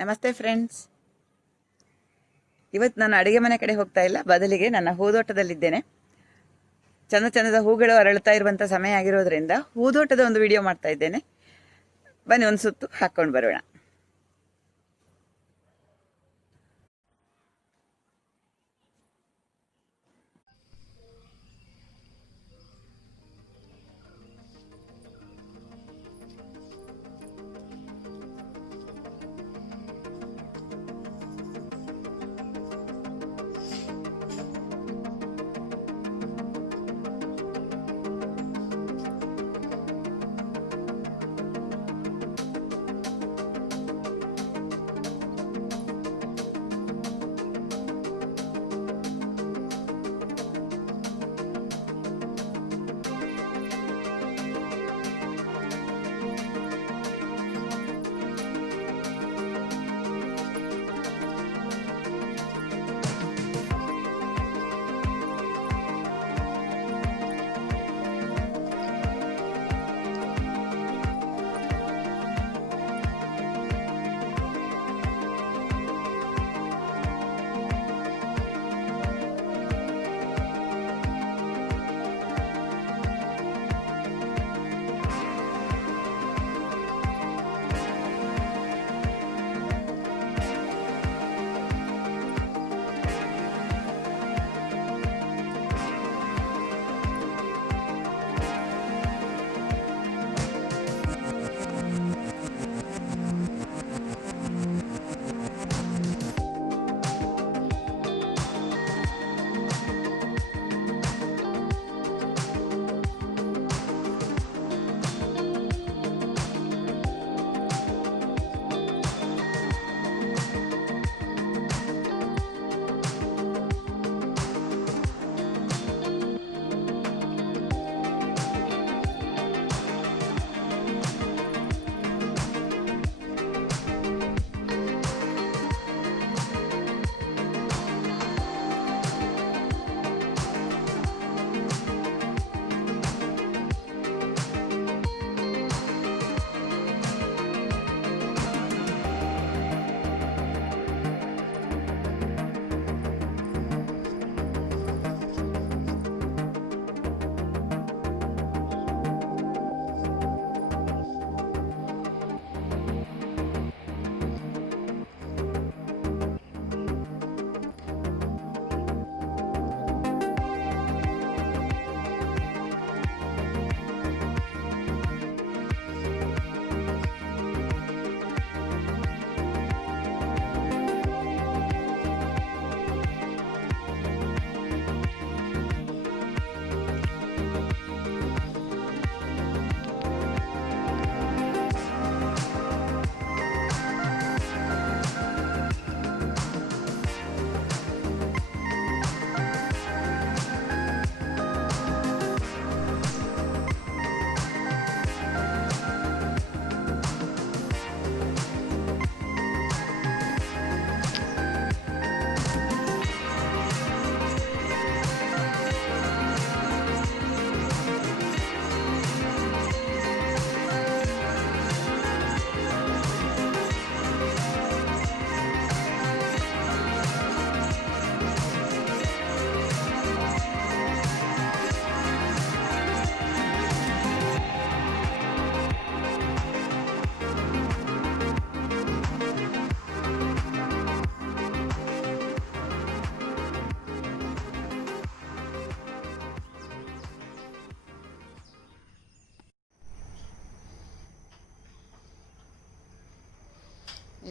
ನಮಸ್ತೆ ಫ್ರೆಂಡ್ಸ್. ಇವತ್ತು ನಾನು ಅಡುಗೆ ಮನೆ ಕಡೆ ಹೋಗ್ತಾ ಇಲ್ಲ, ಬದಲಿಗೆ ನನ್ನ ಹೂದೋಟದಲ್ಲಿದ್ದೇನೆ. ಚಂದ ಚಂದದ ಹೂಗಳು ಅರಳುತ್ತಾ ಇರುವಂಥ ಸಮಯ ಆಗಿರೋದ್ರಿಂದ ಹೂದೋಟದ ಒಂದು ವಿಡಿಯೋ ಮಾಡ್ತಾ ಇದ್ದೇನೆ. ಬನ್ನಿ ಒಂದು ಸುತ್ತು ಹಾಕ್ಕೊಂಡು ಬರೋಣ.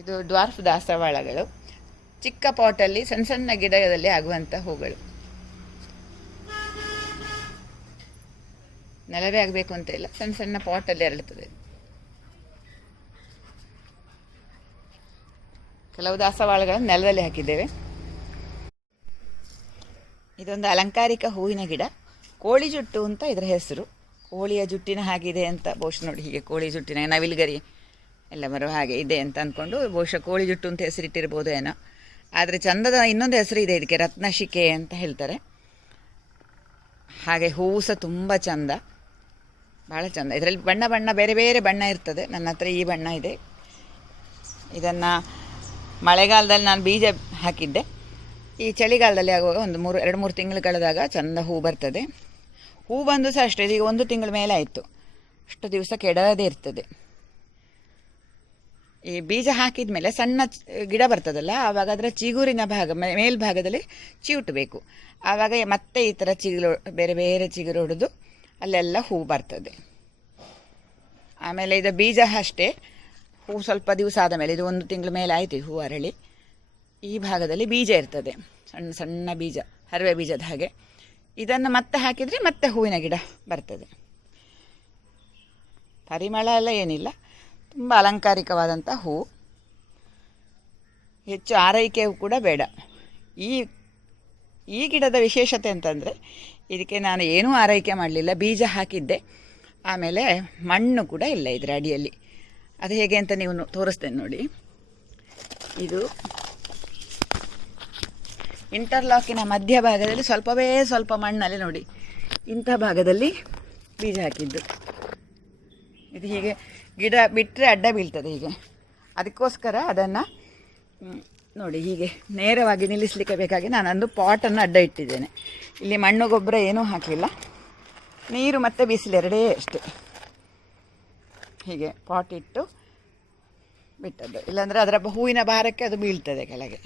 ಇದು ಡ್ವಾರ್ಫ್ ದಾಸವಾಳಗಳು, ಚಿಕ್ಕ ಪಾಟಲ್ಲಿ ಸಣ್ಣ ಸಣ್ಣ ಗಿಡದಲ್ಲಿ ಆಗುವಂಥ ಹೂಗಳು. ನೆಲವೇ ಆಗಬೇಕು ಅಂತ ಇಲ್ಲ, ಸಣ್ಣ ಸಣ್ಣ ಪಾಟಲ್ಲಿ ಅರಳುತ್ತದೆ. ಕೆಲವು ದಾಸವಾಳಗಳನ್ನು ನೆಲದಲ್ಲಿ ಹಾಕಿದ್ದೇವೆ. ಇದೊಂದು ಅಲಂಕಾರಿಕ ಹೂವಿನ ಗಿಡ, ಕೋಳಿ ಜುಟ್ಟು ಅಂತ ಇದರ ಹೆಸರು. ಕೋಳಿಯ ಜುಟ್ಟಿನ ಹಾಗಿದೆ ಅಂತ ಬಹುಶಃ ನೋಡಿ, ಹೀಗೆ ಕೋಳಿ ಜುಟ್ಟಿನ ನವಿಲುಗರಿ ಎಲ್ಲ ಬರೋ ಹಾಗೆ ಇದೆ ಅಂತ ಅಂದ್ಕೊಂಡು ಬಹುಶಃ ಕೋಳಿ ಜುಟ್ಟು ಅಂತ ಹೆಸರಿಟ್ಟಿರ್ಬೋದು ಏನೋ. ಆದರೆ ಚಂದದ ಇನ್ನೊಂದು ಹೆಸರು ಇದೆ ಇದಕ್ಕೆ, ರತ್ನಶಿಕೆ ಅಂತ ಹೇಳ್ತಾರೆ. ಹಾಗೆ ಹೂವು ಸಹ ತುಂಬ ಚಂದ, ಭಾಳ ಚಂದ. ಇದರಲ್ಲಿ ಬಣ್ಣ ಬೇರೆ ಬೇರೆ ಬಣ್ಣ ಇರ್ತದೆ. ನನ್ನ ಹತ್ರ ಈ ಬಣ್ಣ ಇದೆ. ಇದನ್ನು ಮಳೆಗಾಲದಲ್ಲಿ ನಾನು ಬೀಜ ಹಾಕಿದ್ದೆ. ಈ ಚಳಿಗಾಲದಲ್ಲಿ ಆಗುವಾಗ ಒಂದು 2-3 ತಿಂಗಳು ಕಳೆದಾಗ ಚೆಂದ ಹೂ ಬರ್ತದೆ. ಹೂ ಬಂದು ಸಹ ಅಷ್ಟೇ, ಈಗ 1 ತಿಂಗಳ ಮೇಲೆ ಆಯಿತು, ಅಷ್ಟು ದಿವಸ ಕೆಡದೇ ಇರ್ತದೆ. ಈ ಬೀಜ ಹಾಕಿದ ಮೇಲೆ ಸಣ್ಣ ಗಿಡ ಬರ್ತದಲ್ಲ, ಆವಾಗ ಅದರ ಚಿಗುರಿನ ಭಾಗ ಮೇಲ್ಭಾಗದಲ್ಲಿ ಚಿವುಟಬೇಕು. ಆವಾಗ ಮತ್ತೆ ಈ ಥರ ಬೇರೆ ಬೇರೆ ಚಿಗುರು ಹೊಡೆದು ಅಲ್ಲೆಲ್ಲ ಹೂ ಬರ್ತದೆ. ಆಮೇಲೆ ಇದು ಬೀಜ ಅಷ್ಟೇ, ಹೂ ಸ್ವಲ್ಪ ದಿವಸ ಆದ ಮೇಲೆ, ಇದು 1 ತಿಂಗಳ ಮೇಲೆ ಆಯಿತು ಹೂ ಅರಳಿ, ಈ ಭಾಗದಲ್ಲಿ ಬೀಜ ಇರ್ತದೆ, ಸಣ್ಣ ಸಣ್ಣ ಬೀಜ, ಹರವೆ ಬೀಜದ ಹಾಗೆ. ಇದನ್ನು ಮತ್ತೆ ಹಾಕಿದರೆ ಮತ್ತೆ ಹೂವಿನ ಗಿಡ ಬರ್ತದೆ. ಪರಿಮಳ ಎಲ್ಲ ಏನಿಲ್ಲ, ತುಂಬ ಅಲಂಕಾರಿಕವಾದಂಥ ಹೂ. ಹೆಚ್ಚು ಆರೈಕೆಯೂ ಕೂಡ ಬೇಡ. ಈ ಗಿಡದ ವಿಶೇಷತೆ ಅಂತಂದರೆ, ಇದಕ್ಕೆ ನಾನು ಏನೂ ಆರೈಕೆ ಮಾಡಲಿಲ್ಲ, ಬೀಜ ಹಾಕಿದ್ದೆ. ಆಮೇಲೆ ಮಣ್ಣು ಕೂಡ ಇಲ್ಲ ಇದರ ಅಡಿಯಲ್ಲಿ. ಅದು ಹೇಗೆ ಅಂತ ನೀವು ತೋರಿಸ್ತೇನೆ ನೋಡಿ. ಇದು ಇಂಟರ್ಲಾಕಿನ ಮಧ್ಯಭಾಗದಲ್ಲಿ ಸ್ವಲ್ಪ ಮಣ್ಣಲ್ಲಿ ನೋಡಿ, ಇಂಥ ಭಾಗದಲ್ಲಿ ಬೀಜ ಹಾಕಿದ್ದು. ಇದು ಹೀಗೆ ಗಿಡ ಬಿಟ್ಟರೆ ಅಡ್ಡ ಬೀಳ್ತದೆ ಹೀಗೆ, ಅದಕ್ಕೋಸ್ಕರ ಅದನ್ನು ನೋಡಿ ಹೀಗೆ ನೇರವಾಗಿ ನಿಲ್ಲಿಸಲಿಕ್ಕೆ ಬೇಕಾಗಿ ನಾನೊಂದು ಪಾಟನ್ನು ಅಡ್ಡ ಇಟ್ಟಿದ್ದೇನೆ. ಇಲ್ಲಿ ಮಣ್ಣು ಗೊಬ್ಬರ ಏನೂ ಹಾಕಲಿಲ್ಲ, ನೀರು ಮತ್ತು ಬಿಸಿಲು ಎರಡೇ ಅಷ್ಟೇ. ಹೀಗೆ ಪಾಟ್ ಇಟ್ಟು ಬಿಟ್ಟದ್ದು, ಇಲ್ಲಾಂದರೆ ಅದರ ಹೂವಿನ ಭಾರಕ್ಕೆ ಅದು ಬೀಳ್ತದೆ ಕೆಳಗೆ.